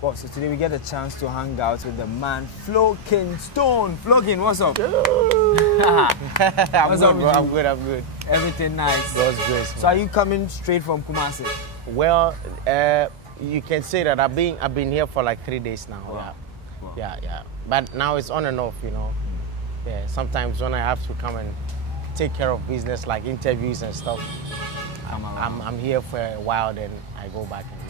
Well, so today we get a chance to hang out with the man Flowking. Flowking, what's up? I'm good. Everything nice. God's grace. So are you coming straight from Kumasi? Well, you can say that I've been here for like 3 days now. Wow. Yeah. But now it's on and off, you know. Yeah. Sometimes when I have to come and take care of business like interviews and stuff, I'm here for a while, then I go back and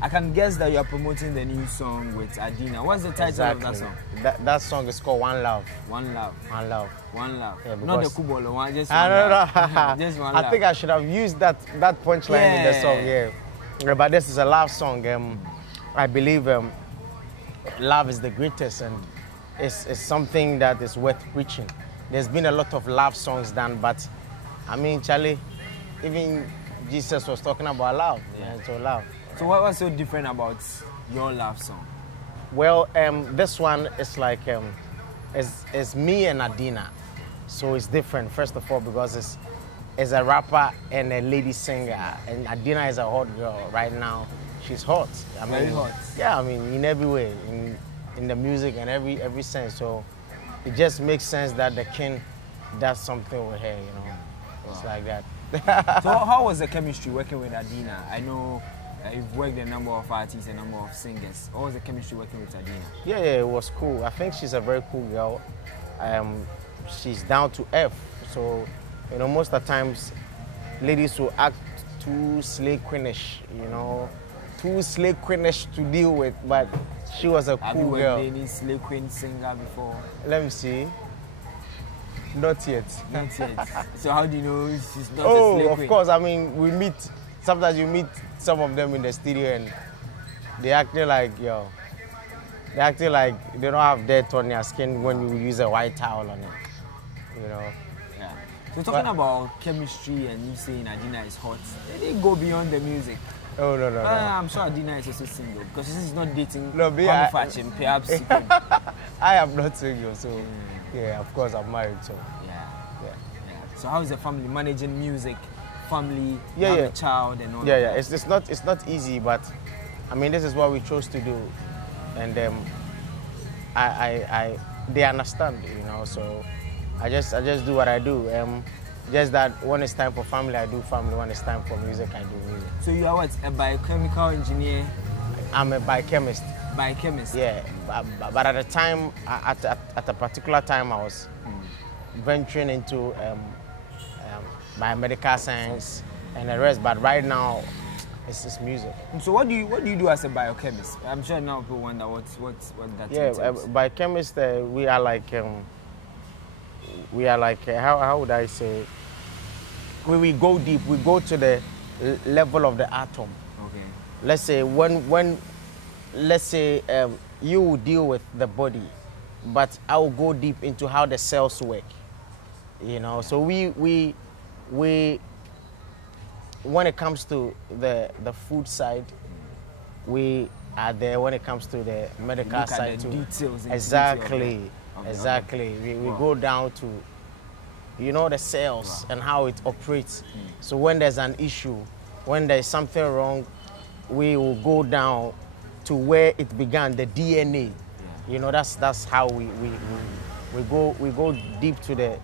I can guess that you are promoting the new song with Adina. What's the title of that song? That song is called One Love. One Love. One Love. One Love. Yeah, not the Kubolo one, just one love. Just one love. I think I should have used that punchline in the song, yeah. But this is a love song. I believe love is the greatest, and it's something that is worth preaching. There's been a lot of love songs done, but I mean, Charlie, even Jesus was talking about love. Yeah, so love. So what was so different about your love song? Well, this one is like it's me and Adina, so it's different. First of all, because it's a rapper and a lady singer, and Adina is a hot girl right now. She's hot. I mean, very hot. Yeah, I mean, in every way, in the music and every sense. So it just makes sense that the king does something with her, you know. Wow. It's like that. So how was the chemistry working with Adina? I know you've worked with a number of artists, a number of singers. How was the chemistry working with Adina? Yeah, it was cool. I think she's a very cool girl. She's down to earth. So, you know, most of the times, ladies will act too slay queenish, you know, too slay queenish to deal with. But she was a cool girl. Have you worked with any slay queen singer before? Let me see. Not yet. Not yet. So how do you know she's not a slay queen? Of course. I mean, we meet. Sometimes you meet some of them in the studio and they acting like, they don't have dirt on their skin when you use a white towel on it, you know. Yeah. So talking about chemistry and you saying Adina is hot, they didn't go beyond the music. Oh, no. I'm sure Adina is also single because she's not dating fashion, perhaps. I am not single, so yeah, of course I'm married, so. Yeah. So how is the family managing music? Family, a child and all that. Yeah. It's not easy, but I mean this is what we chose to do, and they understand, you know. So I just do what I do. Just that when it's time for family, I do family. When it's time for music, I do music. So you are what, a biochemical engineer? I'm a biochemist. Biochemist. Yeah, but at the time, at a particular time, I was venturing into biomedical science and the rest, but right now it's just music. So what do you do as a biochemist? I'm sure now people wonder what that is. Yeah, biochemist, we are like how would I say? We go deep. We go to the level of the atom. Okay. Let's say you will deal with the body, but I will go deep into how the cells work. You know, so we when it comes to the food side, we are there. When it comes to the medical side too. Details. Exactly. We go down to, you know, the cells and how it operates. So when there's an issue, when there's something wrong, we will go down to where it began, the DNA. You know, that's how we go deep to the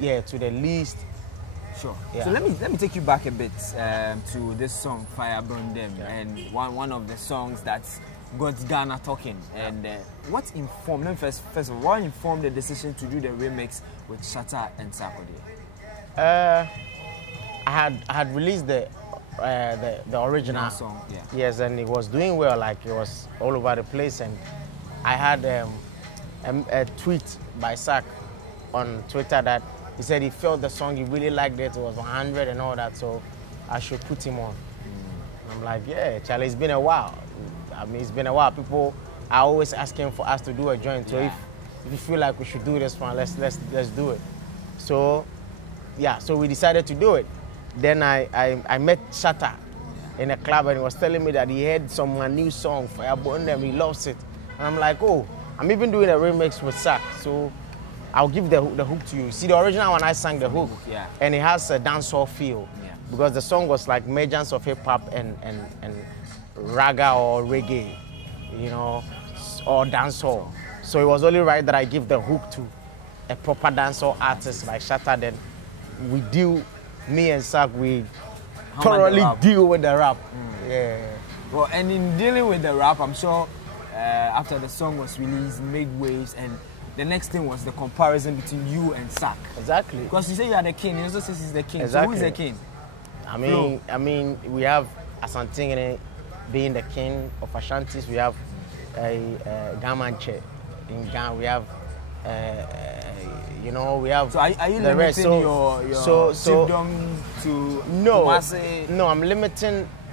DNA. To the least. Sure. Yeah. So let me take you back a bit to this song Fire Burn Them, and one of the songs that's got Ghana talking. And what informed? Let me first of all, what informed the decision to do the remix with Shatta and Sarkodie? I had released the original song. Yeah. Yes, and it was doing well. Like it was all over the place, and I had a tweet by Sak on Twitter that he said he felt the song, he really liked it, it was 100 and all that, so I should put him on. I'm like, yeah, Charlie, it's been a while. I mean, it's been a while. People are always asking for us to do a joint, so if you feel like we should do this one, let's do it. So, yeah, so we decided to do it. Then I met Shatta in a club, and he was telling me that he heard my new song, Fire Burn Them, he loves it. And I'm like, oh, I'm even doing a remix with Sak, so I'll give the hook to you. See, the original one, I sang the hook, and it has a dancehall feel, because the song was like mergence of hip-hop and raga or reggae. you know, or dancehall. So it was only right that I give the hook to a proper dancehall artist like Shatta. Then we deal, me and Sak, we thoroughly deal with the rap. Yeah. Well, and in dealing with the rap, I'm sure after the song was released, made waves, and the next thing was the comparison between you and Sak. Exactly. Because you say you are the king, he also says he's the king. Exactly. So who is the king? I mean, we have Asantine being the king of Ashantis. We have Gamanche in Ghana. We have, you know, we have. So are you the rest. limiting your chiefdom to Kumasi? No,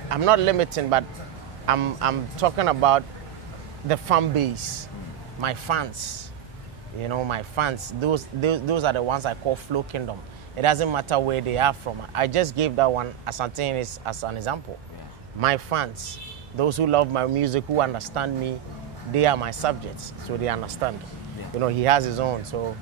I'm not limiting, but I'm talking about the fan base, my fans. You know, my fans. Those are the ones I call Flow Kingdom. It doesn't matter where they are from. I just gave that one as an example. Yeah. My fans, those who love my music, who understand me, they are my subjects, so they understand. Yeah. You know, he has his own, so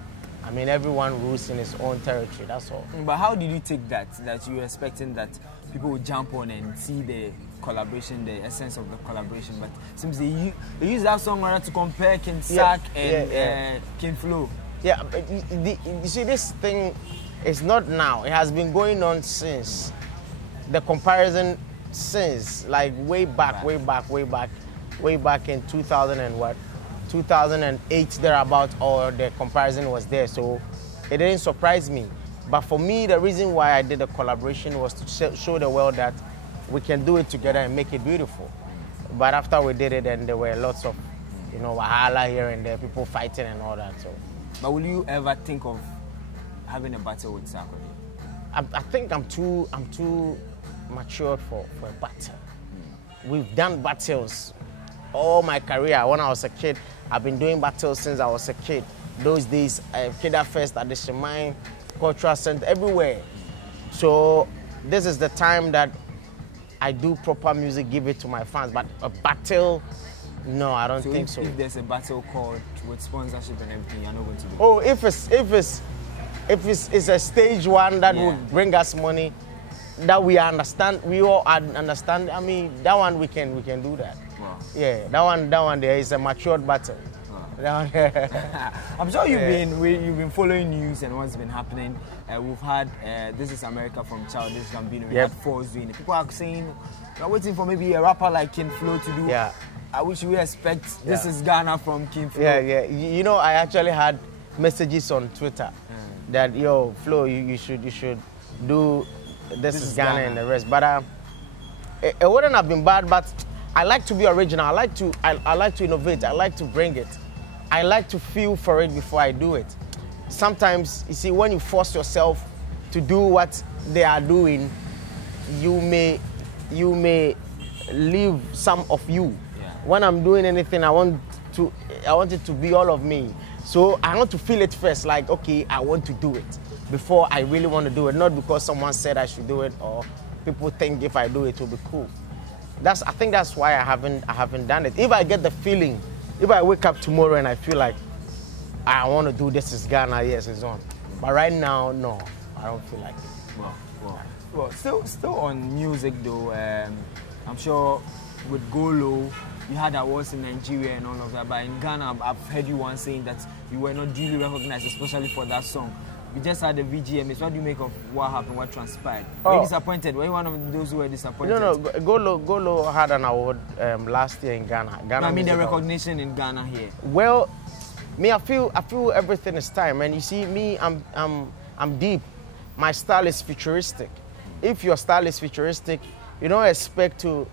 I mean, everyone rules in his own territory, that's all. But how did you take that you were expecting that people would jump on and see the collaboration, the essence of the collaboration, but it seems they use that song rather to compare King Sak and King Flow. Yeah, but you see, this thing is not now. It has been going on since the comparison, since like way back in 2000 and what, 2008 thereabout, or the comparison was there. So it didn't surprise me. But for me, the reason why I did the collaboration was to show the world that we can do it together and make it beautiful. But after we did it, then there were lots of, you know, wahala here and there, people fighting and all that. So. But will you ever think of having a battle with Sak? I think I'm too matured for a battle. We've done battles all my career. When I was a kid, I've been doing battles since I was a kid. Those days, Kida Fest at the Shemine Cultural Center, everywhere. So this is the time that I do proper music, give it to my fans. But a battle, no, I don't think so. If there's a battle called with sponsorship and everything, you're not going to do it? Oh, if it's a stage one that will bring us money, that we understand, we all understand. I mean, that one we can do that. Wow. Yeah, that one there is a matured battle. Wow. I'm sure you've been following news and what's been happening. We've had This Is America from Childish Gambino. We had Force doing it. People are saying we're waiting for maybe a rapper like King Flow to do. Yeah. I wish we expect This Is Ghana from King Flow. Yeah. You know, I actually had messages on Twitter that yo Flo, you should do this is Ghana and the rest. But it wouldn't have been bad. But I like to be original. I like to innovate. I like to bring it. I like to feel for it before I do it. Sometimes, you see, when you force yourself to do what they are doing, you may leave some of you. Yeah. When I'm doing anything, I want it to be all of me. So I want to feel it first, like, okay, I want to do it before I really want to do it. Not because someone said I should do it or people think if I do it, it will be cool. I think that's why I haven't done it. If I get the feeling, if I wake up tomorrow and I feel like I want to do This Is Ghana, yes, it's on. But right now, no, I don't feel like it. Well, still on music though. I'm sure with Golo, you had awards in Nigeria and all of that. But in Ghana, I've heard you once saying that you were not duly recognized, especially for that song. We just had the VGMs. What do you make of what happened, what transpired? Were you disappointed? Were you one of those who were disappointed? No. Golo had an award last year in Ghana. I mean the recognition in Ghana here. Well, me, I feel everything is time. And you see, me, I'm deep. My style is futuristic. If your style is futuristic, you don't expect to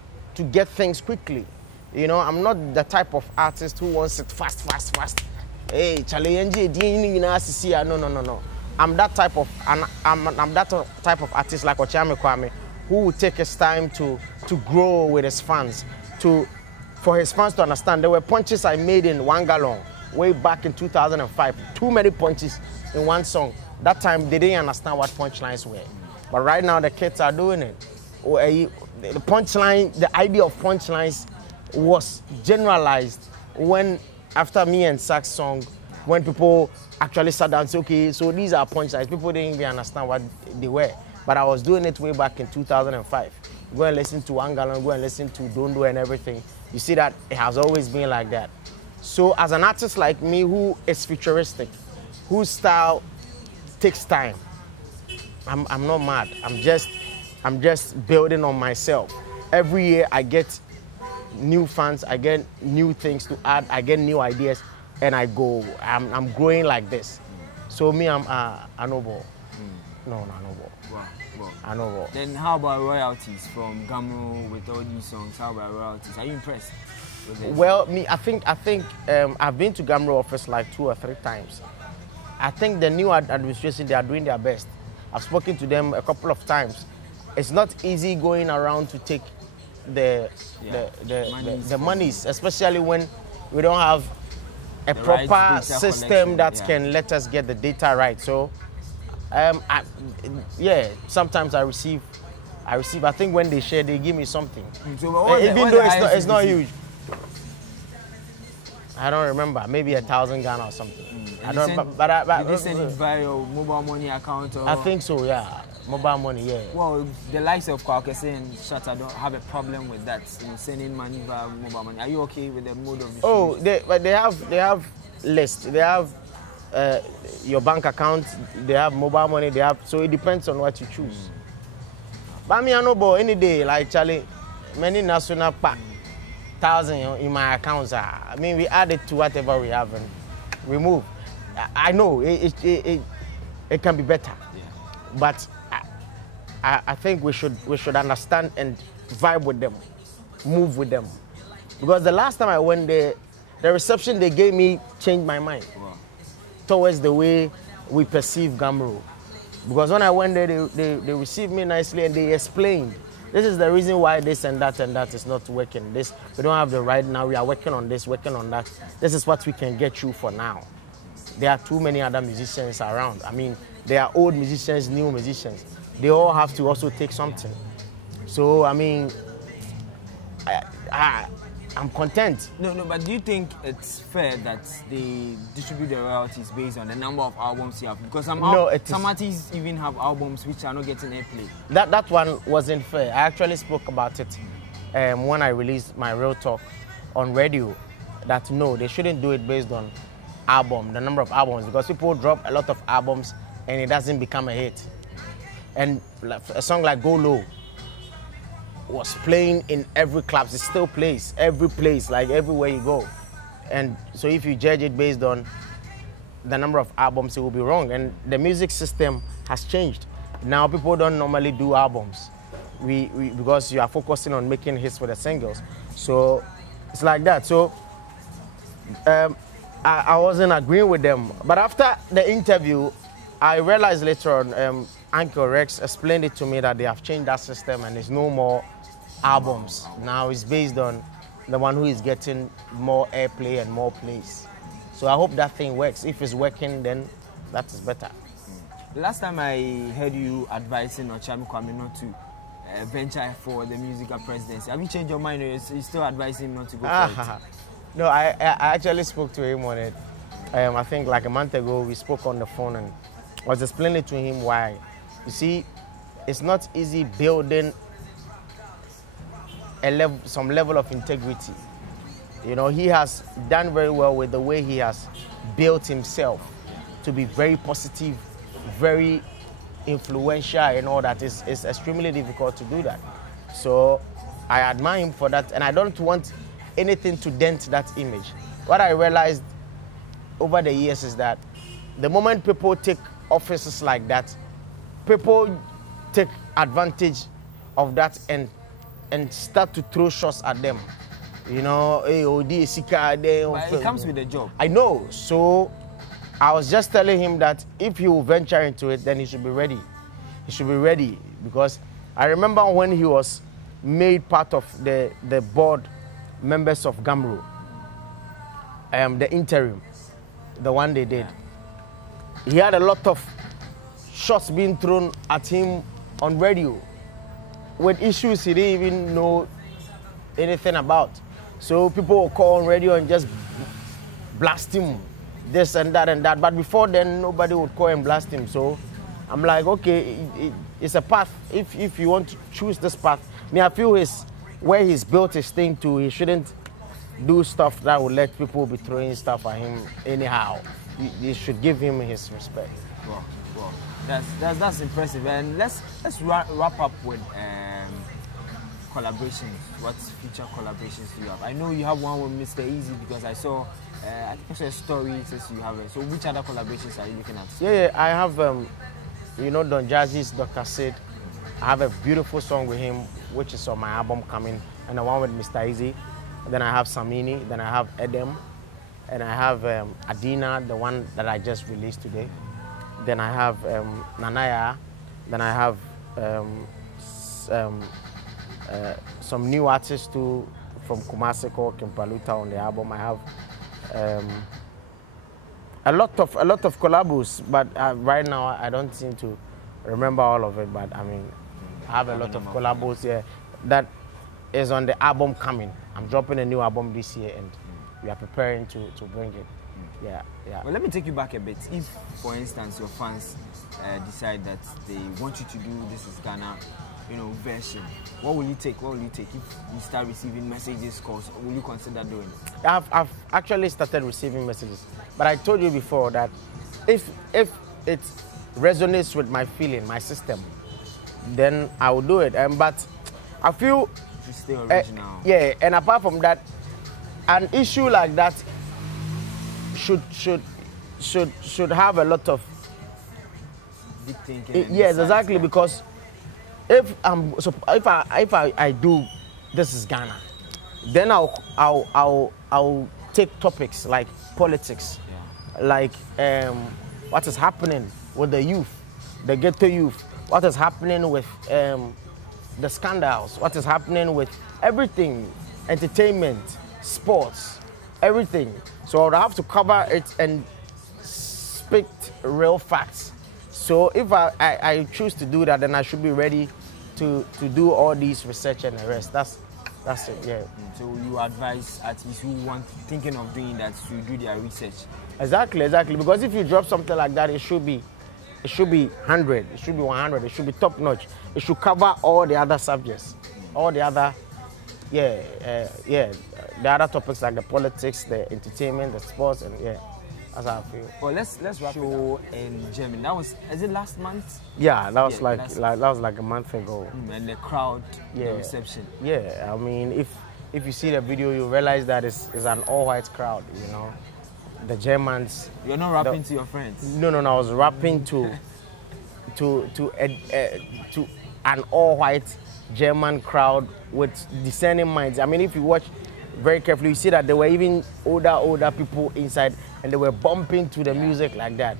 get things quickly. You know, I'm not the type of artist who wants it fast. Hey, no. I'm that type of artist like Ochame Kwame, who will take his time to grow with his fans, for his fans to understand. There were punches I made in 1 gallon way back in 2005. Too many punches in one song. That time they didn't understand what punchlines were, but right now the kids are doing it. The punchline, the idea of punchlines was generalized when after me and Sak's song, when people actually sat down and said, okay, so these are punchlines. People didn't even understand what they were. But I was doing it way back in 2005. go and listen to Angalan, go and listen to Dondo and everything. You see that it has always been like that. So as an artist like me who is futuristic, whose style takes time, I'm not mad. I'm just building on myself. Every year I get new fans, I get new things to add, I get new ideas, and I go. I'm growing like this. So me, I'm a noble. No, not noble. Wow. I know. Then how about royalties from GHMARO with all these songs? How about royalties? Are you impressed with it? Well, me, I think I've been to GHMARO office like 2 or 3 times. I think the new administration, they are doing their best. I've spoken to them a couple of times. It's not easy going around to take the monies, especially when we don't have a proper system that can let us get the data right. So, yeah, sometimes I receive. I think when they share, they give me something. So even though it's not huge. I don't remember. Maybe 1,000 Ghana or something. I don't. But did they send it via your mobile money account? Or? I think so. Yeah, mobile money. Yeah. Well, the likes of Kwakese and Shatta don't have a problem with that. You know, sending money via mobile money. Are you okay with the mode of? Oh, they have lists. They have your bank account. They have mobile money. They have. So it depends on what you choose. But me, I know, boy, any day like Charlie, many national pack. 1,000 in my accounts. I mean, we add it to whatever we have and remove. I know it can be better, but I think we should understand and vibe with them, move with them, because the last time I went there, the reception they gave me changed my mind towards the way we perceive GHMARO. Because when I went there, they received me nicely and they explained. This is the reason why this and that is not working. This, we don't have the right now. We are working on this, working on that. This is what we can get you for now. There are too many other musicians around. I mean, there are old musicians, new musicians. They all have to also take something. So, I mean, I'm content. No, but do you think it's fair that they distribute the royalties based on the number of albums you have? Because some artists even have albums which are not getting airplay. That one wasn't fair. I actually spoke about it when I released my Real Talk on radio, that no, they shouldn't do it based on the number of albums, because people drop a lot of albums and it doesn't become a hit. And a song like Go Low was playing in every club. It still plays every place, like everywhere you go. And so if you judge it based on the number of albums, it will be wrong. And the music system has changed. Now people don't normally do albums because you are focusing on making hits for the singles. So it's like that. So I wasn't agreeing with them. But after the interview, I realized later on, Uncle Rex explained it to me that they have changed that system and there's no more albums. Now it's based on the one who is getting more airplay and more plays. So I hope that thing works. If it's working, then that is better. The last time I heard you advising Ochami Kwame not to venture for the musical presidency, have you changed your mind, or you still advising him not to go for it? No, I actually spoke to him on it. I think like a month ago, we spoke on the phone and I was explaining to him why. You see, it's not easy building some level of integrity. You know, he has done very well with the way he has built himself to be very positive, very influential and all that. It's extremely difficult to do that. So I admire him for that, and I don't want anything to dent that image. What I realized over the years is that the moment people take offices like that, people take advantage of that and start to throw shots at them. You know, but it comes with a job. I know. So I was just telling him that if he will venture into it, then he should be ready. He should be ready, because I remember when he was made part of the board members of GHMARO, the interim, the one they did. He had a lot of shots being thrown at him on radio with issues he didn't even know anything about. So people will call on radio and just blast him, this and that and that. But before then, nobody would call and blast him. So I'm like, okay, it's a path. If you want to choose this path, Me, I feel where he's built his thing to, he shouldn't do stuff that will let people be throwing stuff at him anyhow. You should give him his respect. Well, that's impressive. And let's wrap up with collaborations. What future collaborations do you have? I know you have one with Mr. Easy because I saw I think I saw a story it says you have it. So which other collaborations are you looking at? Yeah, I have you know Don Jazzy's Dr. Sid. I have a beautiful song with him which is on my album coming, and the one with Mr. Easy. Then I have Samini, then I have Edem, and I have Adina, the one that I just released today. Then I have Nanaya, then I have some new artists too from Kumasi called Kimpaluta on the album. I have a lot of collabos, but right now I don't seem to remember all of it. But I mean, I have a lot of collabos here that is on the album coming. I'm dropping a new album this year, and we are preparing to bring it. Yeah. Well, let me take you back a bit. If, for instance, your fans decide that they want you to do This Is Ghana, version, what will you take? What will you take if you start receiving messages, calls? Will you consider doing it? I've actually started receiving messages, but I told you before that if it resonates with my feeling, my system, then I will do it. But I feel to stay original. Yeah, and apart from that, an issue like that should have a lot of deep thinking. Yes, exactly, because if I do This Is Ghana, then I'll take topics like politics, like what is happening with the youth, the ghetto youth, what is happening with the scandals, what is happening with everything, entertainment, sports, everything. So I would have to cover it and speak real facts. So if I choose to do that, then I should be ready to do all these research and the rest. That's it, yeah. So you advise artists who thinking of doing that to do their research? Exactly. Because if you drop something like that, it should be 100, it should be 100, it should be top notch. It should cover all the other subjects, all the other, the other topics like the politics, the entertainment, the sports, and that's how I feel. Well, let's wrap show in Germany. Is it last month? Yeah, that was like a month ago. And the crowd, the reception. Yeah, I mean, if you see the video, you realize that it's an all-white crowd. The Germans. You're not rapping to your friends. No. I was rapping to an all-white German crowd with discerning minds. I mean, if you watch very carefully, you see that there were even older people inside, and they were bumping to the music like that.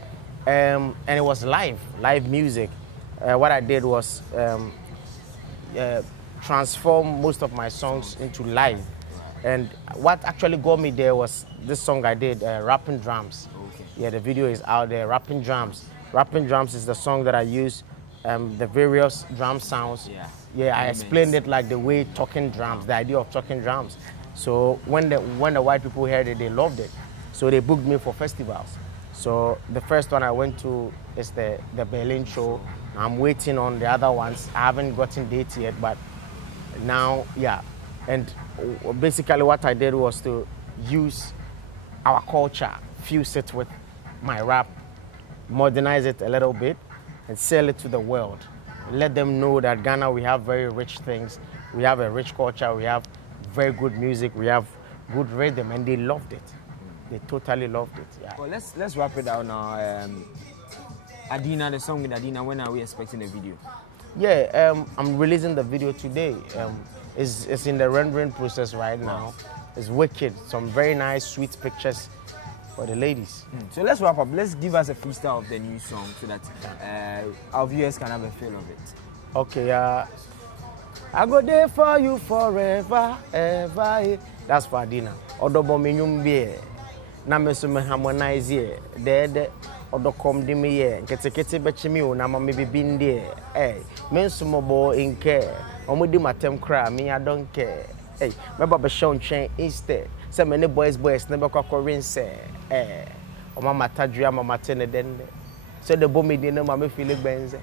And it was live music. What I did was transform most of my songs into live. And what actually got me there was this song I did, Rapping Drums. Okay. Yeah, the video is out there, Rapping Drums. Rapping Drums is the song that I use, the various drum sounds. Yeah, I explained it like the way talking drums, the idea of talking drums. So when the white people heard it, they loved it. So they booked me for festivals. So the first one I went to is the Berlin show. I'm waiting on the other ones. I haven't gotten dates yet, but now, yeah. And basically what I did was to use our culture, fuse it with my rap, modernize it a little bit, and sell it to the world. Let them know that Ghana, we have very rich things. We have a rich culture. We have very good music. We have good rhythm, and they loved it. They totally loved it. Yeah. Well, let's wrap it out now. Adina, the song with Adina, when are we expecting the video? Yeah, I'm releasing the video today. It's in the rendering process right now. It's wicked. Some very nice, sweet pictures for the ladies. So let's wrap up. Let's give us a freestyle of the new song so that our viewers can have a feel of it. Okay, I go there for you forever, ever. That's for Adina. Odobo minyum be na me so me harmonize here. De odocom di me here. Kete bechi mi o na ma me bibin there. Me so mobo inke. Omudi matem kra me I don't care. Me baba show chain instead. Say many boys never kwa rinse. O mama tadua mama tene den. So the bomb me no mama feel benze.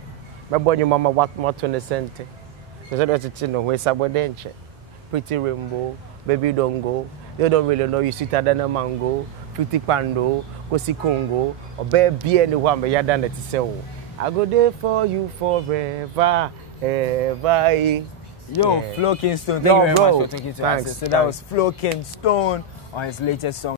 Me boy you mama what more to the center. So that's it, you know, where's Sabodenche? Pretty Rainbow, Baby Don't Go. They don't really know you sweeter than a mango, Pretty Pando, Kosi Congo, or Baby and the one but you're done that to say, I go there for you forever, ever. Yo, Flowking Stone, thank you very much for talking to us. So that was Flowking Stone on his latest song.